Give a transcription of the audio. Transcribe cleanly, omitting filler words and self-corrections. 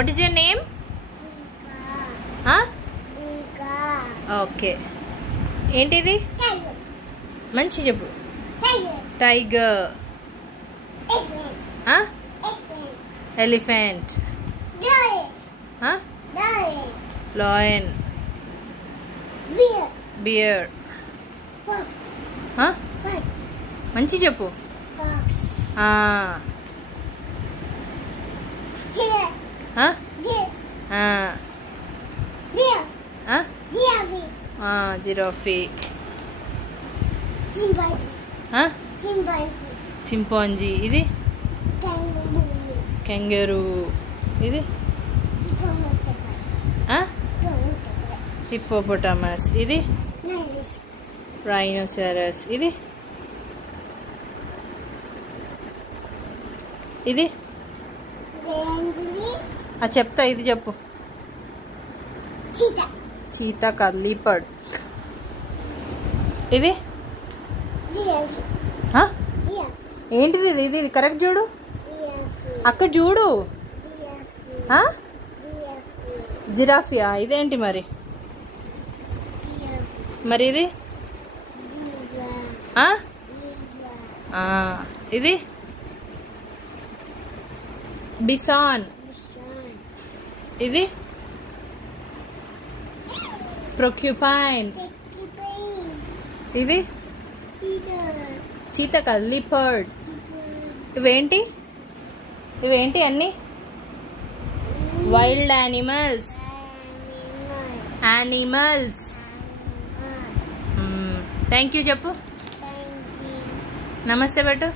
What is your name? Okay. ఏంటిది? మంచి చెప్పు. టైగర్. ఎలిఫెంట్. లయన్. బియర్. మంచి చెప్పు. జిరాఫీ. చింపాంజీ. ఇది కెంగరూ. ఇది హిప్పోపోటామస్. ఇది రైనోసెరస్. ఇది ఇది చెప్తా. ఇది చెప్పు. చీతా కాదు, లీపర్డ్. ఇది ఏంటిది? ఇది ఇది కరెక్ట్ చూడు. అక్కడ చూడు. జిరాఫియా. ఇదేంటి మరి? మరి ఇది ఇది బిసాన్. ఇది ప్రొక్యూపైన్. ఇది చీతా కాదు, లీపర్డ్. ఇవేంటి? ఇవేంటి అన్ని? Wild animals. Animals. Thank you చెప్పు. నమస్తే బెట్టు.